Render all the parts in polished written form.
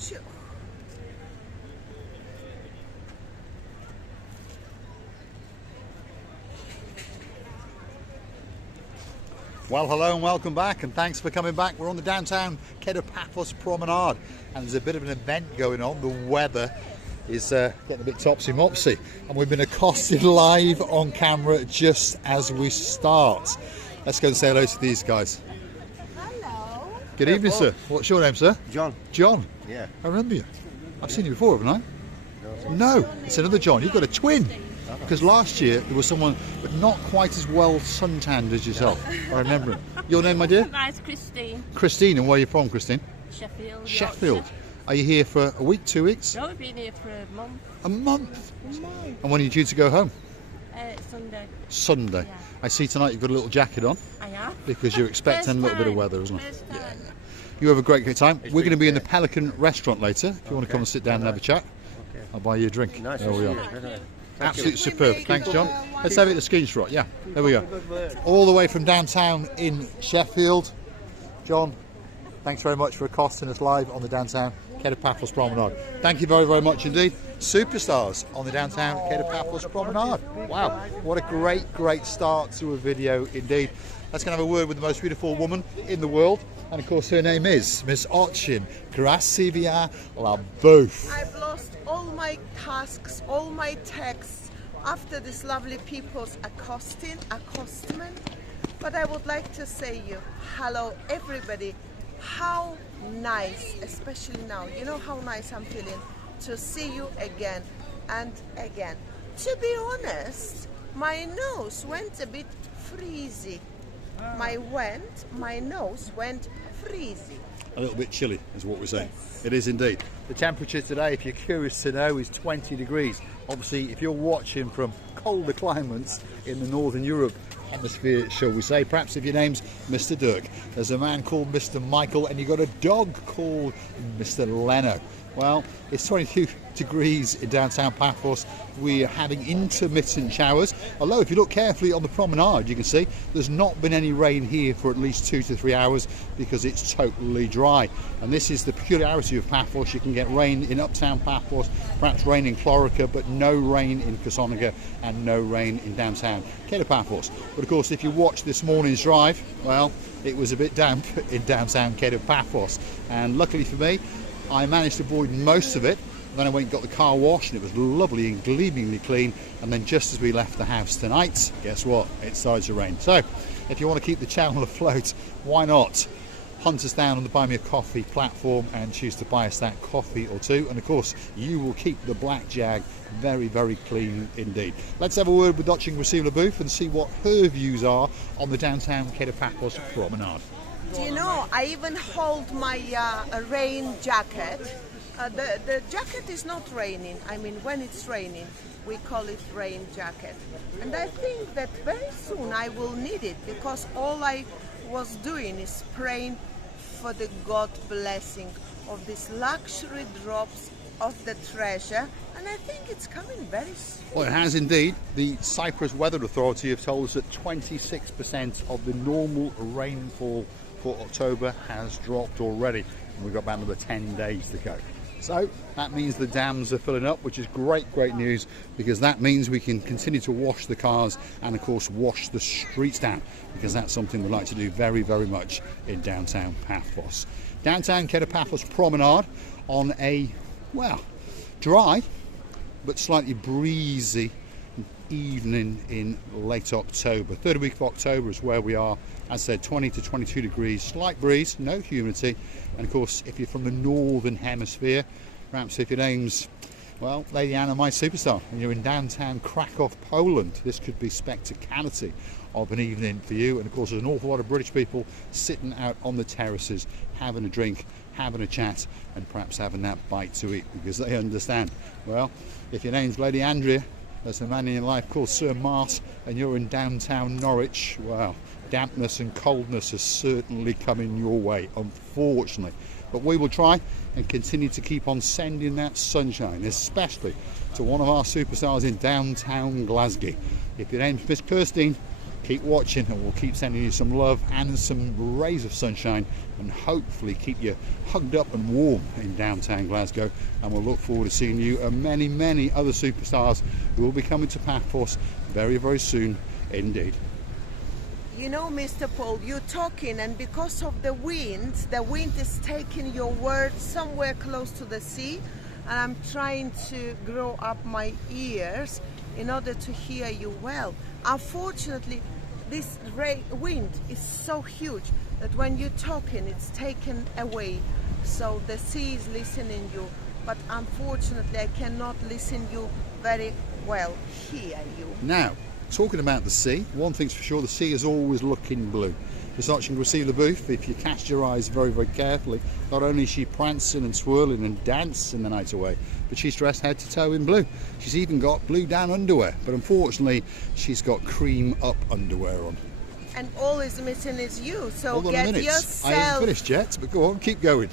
Phew. Well, hello and welcome back, and thanks for coming back. We're on the downtown Paphos Promenade, and there's a bit of an event going on. The weather is getting a bit topsy-mopsy, and we've been accosted live on camera just as we start. Let's go and say hello to these guys. Hello. Good evening, sir. What's your name, sir? John. John? Yeah. I remember you. I've seen you before, haven't I? No, it's another John. You've got a twin. Because last year there was someone but not quite as well suntanned as yourself. I remember him. Your name, my dear? Nice, Christine. Christine, and where are you from, Christine? Sheffield. Sheffield. Yorkshire. Are you here for a week, 2 weeks? No, I've been here for a month. A month? And when are you due to go home? Sunday. Sunday. Yeah. I see tonight you've got a little jacket on I have. because you're expecting a little bit of weather, isn't it? First time. Yeah. You have a great time. We're going to be in the Pelican restaurant later. If you want to come and sit down and have a chat, I'll buy you a drink. Nice. There we are. Yeah. Absolutely superb. Thanks, John. Let's have it at the ski shot. Yeah, there we go. All the way from downtown in Sheffield. John, thanks very much for accosting us live on the downtown Paphos Promenade. Thank you very, very much indeed. Superstars on the downtown Paphos Promenade. Wow, what a great, great start to a video indeed. Let's go and have a word with the most beautiful woman in the world. And of course her name is Miss Ochin Krasivia Labouf. I've lost all my tasks, all my texts after this lovely people's accostement. But I would like to say you, hello everybody. How nice, especially now, you know how nice I'm feeling to see you again and again. To be honest, my nose went a bit freezy. My nose went freezy. A little bit chilly is what we're saying. Yes. It is indeed. The temperature today, if you're curious to know, is 20 degrees. Obviously, if you're watching from colder climates in the Northern Europe hemisphere, shall we say, perhaps if your name's Mr. Dirk, there's a man called Mr. Michael, and you've got a dog called Mr. Leno. Well, it's 22 degrees in downtown Paphos. We're having intermittent showers. Although, if you look carefully on the promenade, you can see there's not been any rain here for at least 2 to 3 hours because it's totally dry. And this is the peculiarity of Paphos. You can get rain in uptown Paphos, perhaps rain in Clorica, but no rain in Kosonica and no rain in downtown Paphos. But of course, if you watch this morning's drive, well, it was a bit damp in downtown Paphos. And luckily for me, I managed to avoid most of it. Then I went and got the car washed, and it was lovely and gleamingly clean. And then just as we left the house tonight, guess what? It started to rain. So if you want to keep the channel afloat, why not hunt us down on the Buy Me a Coffee platform and choose to buy us that coffee or two. And of course, you will keep the Black Jag very, very clean indeed. Let's have a word with Ochin Krasivia Labouf and see what her views are on the downtown Paphos Promenade. Do you know, I even hold my rain jacket. The jacket is not raining. I mean, when it's raining, we call it rain jacket. And I think that very soon I will need it, because all I was doing is praying for the God blessing of these luxury drops of the treasure. And I think it's coming very soon. Well, it has indeed. The Cyprus Weather Authority have told us that 26% of the normal rainfall for October has dropped already, and we've got about another 10 days to go. So that means the dams are filling up, which is great news, because that means we can continue to wash the cars and of course wash the streets down, because that's something we like to do very, very much in downtown Paphos. Downtown Paphos Promenade on a, well, dry but slightly breezy evening in late October. Third week of October is where we are. As I said, 20 to 22 degrees, slight breeze, no humidity. And of course, if you're from the northern hemisphere, perhaps if your name's, well, Lady Anna, my superstar, and you're in downtown Krakow, Poland, this could be spectacality of an evening for you. And of course, there's an awful lot of British people sitting out on the terraces, having a drink, having a chat, and perhaps having that bite to eat, because they understand. Well, if your name's Lady Andrea, there's a man in your life called Sir Mart, and you're in downtown Norwich, well, dampness and coldness is certainly coming your way, unfortunately. But we will try and continue to keep on sending that sunshine, especially to one of our superstars in downtown Glasgow. If your name's Miss Kirstine, Keep watching and we'll keep sending you some love and some rays of sunshine, and hopefully keep you hugged up and warm in downtown Glasgow. And we'll look forward to seeing you and many, many other superstars who will be coming to Paphos very, very soon indeed. You know, Mr. Paul, you're talking, and because of the wind is taking your words somewhere close to the sea, and I'm trying to grow up my ears in order to hear you well. Unfortunately, this wind is so huge that when you're talking, it's taken away. So the sea is listening you, but unfortunately, I cannot listen you very well, hear you. Now, talking about the sea, one thing's for sure, the sea is always looking blue. As such, you can see the booth, if you cast your eyes very, very carefully, not only is she prancing and swirling and dancing the night away, but she's dressed head to toe in blue. She's even got blue down underwear, but unfortunately, she's got cream up underwear on. And all is missing is you, so Hold on a get minute. yourself I haven't finished yet, but go on, keep going.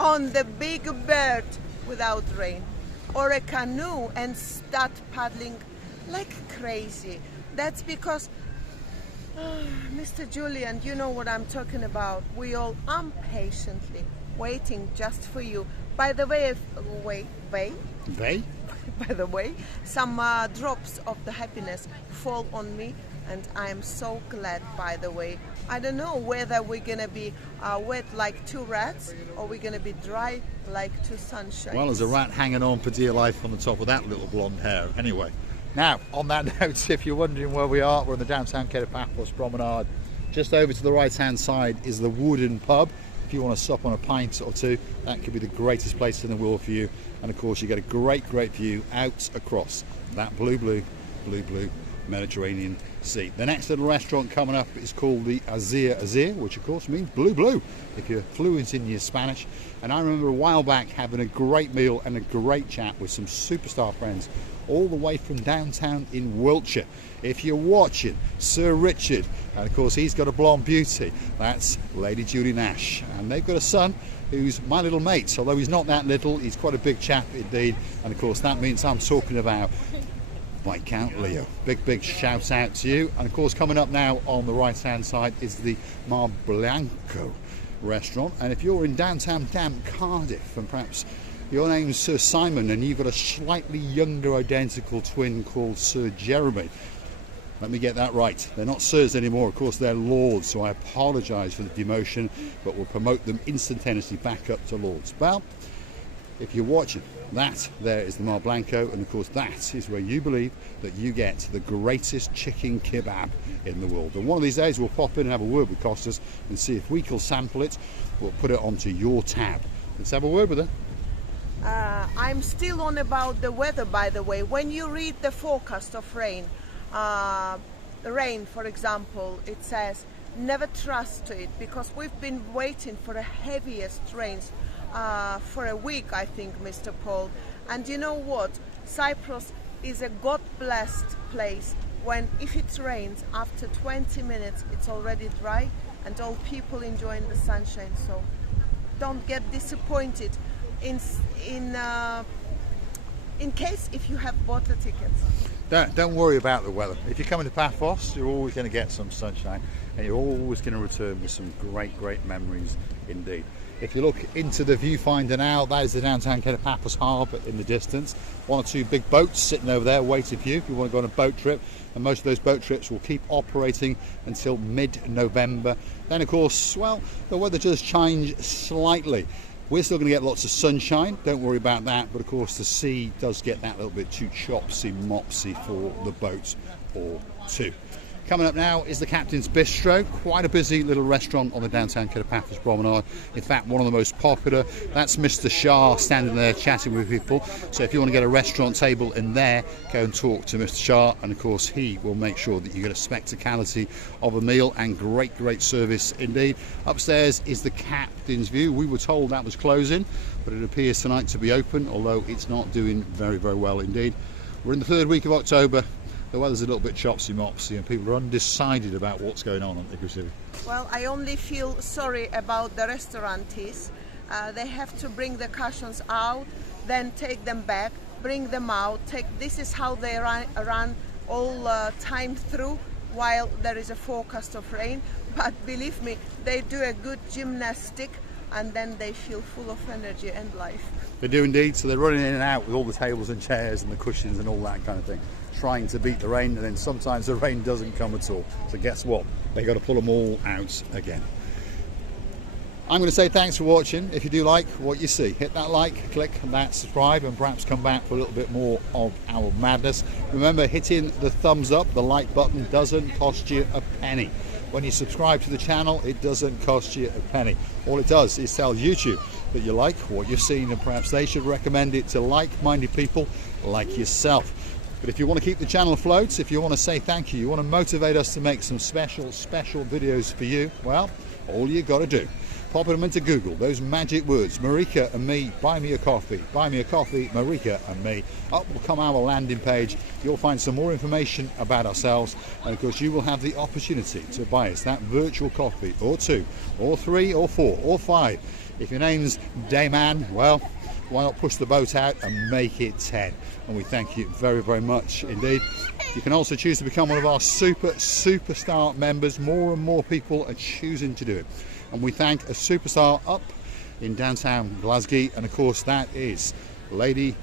on the big bird without rain, or a canoe and start paddling like crazy. That's because, Mr. Julian, you know what I'm talking about. We all impatiently waiting just for you. By the way, by the way, some drops of the happiness fall on me, and I am so glad, by the way. I don't know whether we're gonna be wet like two rats or we're gonna be dry like two sunshines. Well, there's a rat hanging on for dear life on the top of that little blonde hair. Anyway, now, on that note, if you're wondering where we are, we're on the downtown Paphos Promenade. Just over to the right-hand side is the Wooden Pub. If you want to sup on a pint or two, that could be the greatest place in the world for you. And of course, you get a great, great view out across that blue Mediterranean Sea. The next little restaurant coming up is called the Azir, which of course means blue, if you're fluent in your Spanish. And I remember a while back having a great meal and a great chat with some superstar friends all the way from downtown in Wiltshire. If you're watching, Sir Richard, and of course he's got a blonde beauty, that's Lady Julie Nash, and they've got a son who's my little mate, although he's not that little, he's quite a big chap indeed, and of course that means I'm talking about Viscount Leo. Big shout out to you. And of course, coming up now on the right hand side is the Mar Blanco restaurant, and if you're in downtown Cardiff and perhaps your name's Sir Simon and you've got a slightly younger identical twin called Sir Jeremy, let me get that right, they're not sirs anymore, of course they're lords, so I apologise for the demotion, but we'll promote them instantaneously back up to lords. Well, if you're watching, that there is the Mar Blanco, and of course that is where you believe that you get the greatest chicken kebab in the world. And one of these days we'll pop in and have a word with Costas and see if we can sample it. We'll put it onto your tab. Let's have a word with her. I'm still on about the weather, by the way. When you read the forecast of rain, for example, it says never trust to it, because we've been waiting for the heaviest rains for a week, I think, Mr. Paul. And you know what? Cyprus is a God-blessed place when, if it rains, after 20 minutes it's already dry and all people enjoying the sunshine. So don't get disappointed in case if you have bought the tickets. Don't worry about the weather. If you're coming to Paphos, you're always going to get some sunshine, and you're always going to return with some great memories indeed. If you look into the viewfinder now, that is the downtown Paphos Harbour in the distance. One or two big boats sitting over there waiting for you if you want to go on a boat trip, and most of those boat trips will keep operating until mid-November. Then of course, well, the weather does change slightly. We're still going to get lots of sunshine, don't worry about that, but of course the sea does get that little bit too chopsy-mopsy for the boat or two. Coming up now is the Captain's Bistro, quite a busy little restaurant on the downtown Paphos Promenade. In fact, one of the most popular. That's Mr. Shah standing there chatting with people. So if you want to get a restaurant table in there, go and talk to Mr. Shah, and of course he will make sure that you get a spectacality of a meal and great service indeed. Upstairs is the Captain's View. We were told that was closing, but it appears tonight to be open, although it's not doing very well indeed. We're in the third week of October. The weather's a little bit chopsy-mopsy and people are undecided about what's going on, aren't they, Chrissy? Well, I only feel sorry about the restaurantes. They have to bring the cushions out, then take them back, bring them out. This is how they run all time through. while there is a forecast of rain, but believe me, they do a good gymnastic and then they feel full of energy and life. They do indeed, so they're running in and out with all the tables and chairs and the cushions and all that kind of thing, trying to beat the rain, and then sometimes the rain doesn't come at all. So guess what? They got to pull them all out again. I'm going to say thanks for watching. If you do like what you see, hit that like, click that subscribe, and perhaps come back for a little bit more of our madness. Remember, hitting the thumbs up, the like button, doesn't cost you a penny. When you subscribe to the channel, it doesn't cost you a penny. All it does is tell YouTube that you like what you've seen, and perhaps they should recommend it to like-minded people like yourself. But if you want to keep the channel afloat, if you want to say thank you, you want to motivate us to make some special videos for you, well, all you got to do, pop them into Google, those magic words, Marika and me, buy me a coffee, Marika and me. Up will come our landing page. You'll find some more information about ourselves, and of course you will have the opportunity to buy us that virtual coffee, or 2, or 3, or 4, or 5. If your name's Dayman, well, why not push the boat out and make it 10? And we thank you very, very much indeed. You can also choose to become one of our superstar members. More and more people are choosing to do it. And we thank a superstar up in downtown Glasgow, and of course that is Lady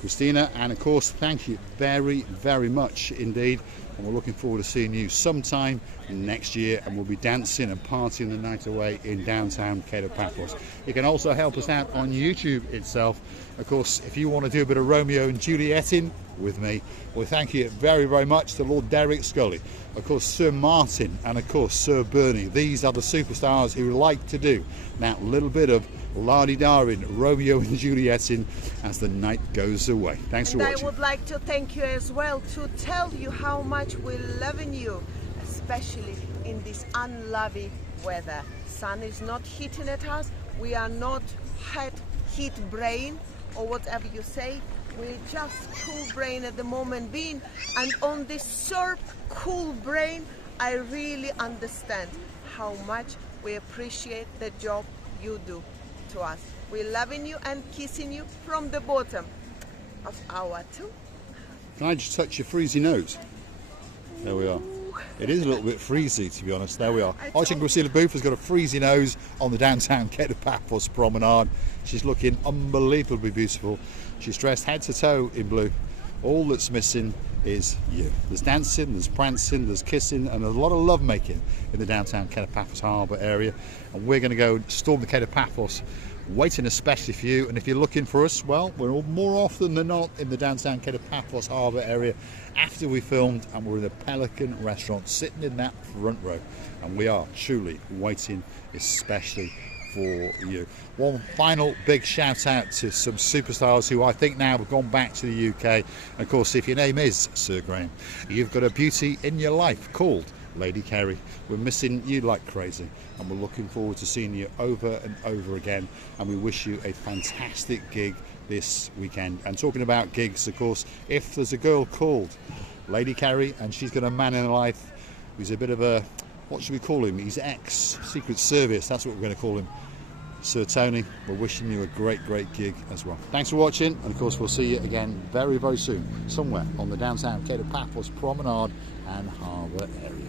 Christina. And of course, thank you very, very much indeed. And we're looking forward to seeing you sometime next year, and we'll be dancing and partying the night away in downtown Paphos. You can also help us out on YouTube itself. Of course, if you want to do a bit of Romeo and Julieting with me, well, thank you very, very much to Lord Derek Scully, of course Sir Martin, and of course Sir Bernie. These are the superstars who like to do that little bit of la-di-da-ing, Romeo and Julieting as the night goes away. Thanks for watching. I would like to thank you as well, to tell you how much we're loving you, especially in this unlovely weather. Sun is not hitting at us, we are not heat brain or whatever you say. We're just cool brain at the moment being, and on this sharp cool brain I really understand how much we appreciate the job you do to us. We're loving you and kissing you from the bottom of our two. Can I just touch your freezy nose? There we are. It is a little bit freezy, to be honest. There we are. Archie Christina Booth has got a freezy nose on the downtown Paphos Promenade. She's looking unbelievably beautiful. She's dressed head to toe in blue. All that's missing is you. There's dancing, there's prancing, there's kissing, and a lot of love making in the downtown Paphos Harbour area. And we're going to go storm the Paphos, waiting especially for you. And if you're looking for us, well, we're more often than not in the downtown Paphos Harbour area after we filmed, and we're in the Pelican restaurant sitting in that front row, and we are truly waiting especially for you. One final big shout out to some superstars who I think now have gone back to the UK. And of course, if your name is Sir Graham, you've got a beauty in your life called Lady Kerry. We're missing you like crazy, and we're looking forward to seeing you over and over again, and we wish you a fantastic gig this weekend. And talking about gigs, of course, if there's a girl called Lady Kerry and she's got a man in her life who's a bit of a, what should we call him? He's ex-Secret Service, that's what we're going to call him. Sir Tony, we're wishing you a great gig as well. Thanks for watching, and of course we'll see you again very, very soon, somewhere on the downtown Paphos Promenade and Harbour area.